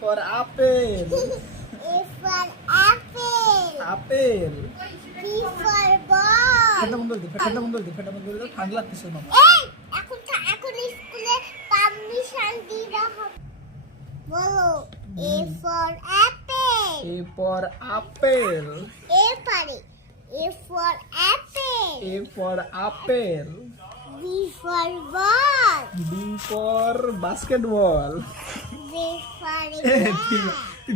for apple. A for apple. Apple. B for ball. ফেটা বন্ধ করে দে ঠান্ডা লাগতেছে না। এই এখন স্কুলে পারমিশন দিতে হবে। বলো A for apple. A for apple. A পারে A for apple. A for apple. B for ball. B for basketball. B for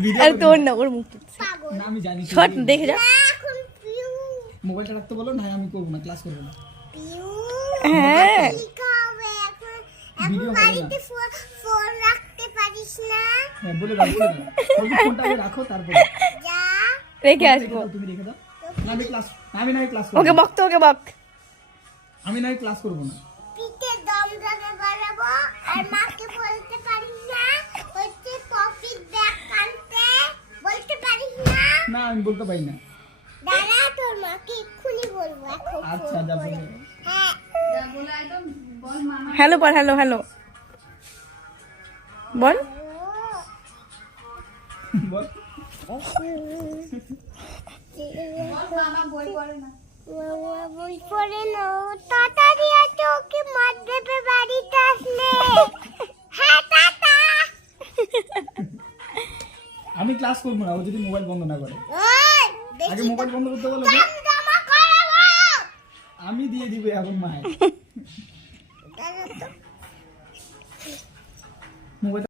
video আর তোর না ওর মুখ পাগল। না আমি জানি শট দেখে যা না এখন পিউ মোবাইলটা রাখতে বলো না আমি করব না ক্লাস করব না পিউ হ্যাঁ লিখা হবে এখন ভিডিও হবে না। বাড়িতে ফোন রাখতে পারিস না হ্যাঁ বলে দাও ফোনটা আগে রাখো তারপরে যা রেখে আসবো তুমি রেখে দাও না আমি ক্লাস করব ওকে বক তো ওকে বক আমি না ক্লাস করব না পিঠে দম ধরে বাড়াবো আর মাকে বলতে পারিস না হচ্ছে পকেট ব্যাগ আনতে বলতে পারিস না না আমি বলতে পারি না দাঁড়া তোর মাকে এক্ষুনি বলবো এখন আচ্ছা ফোন যা করে। বলো হ্যাঁ হ্যালো বল হ্যালো বল বল মামা বই পড়ে না তাড়াতাড়ি আছে ওকে মার দেবে বাড়িতে আসলে হ্যাঁ টাটা আমি ক্লাস করব না ও যদি মোবাইল বন্ধ না করে ওই আগে বেশি মোবাইল বন্ধ করতে বলো দাম জমা করাবো আমি দিয়ে দিবে এখন মায়ের দাঁড়া তো মোবাইল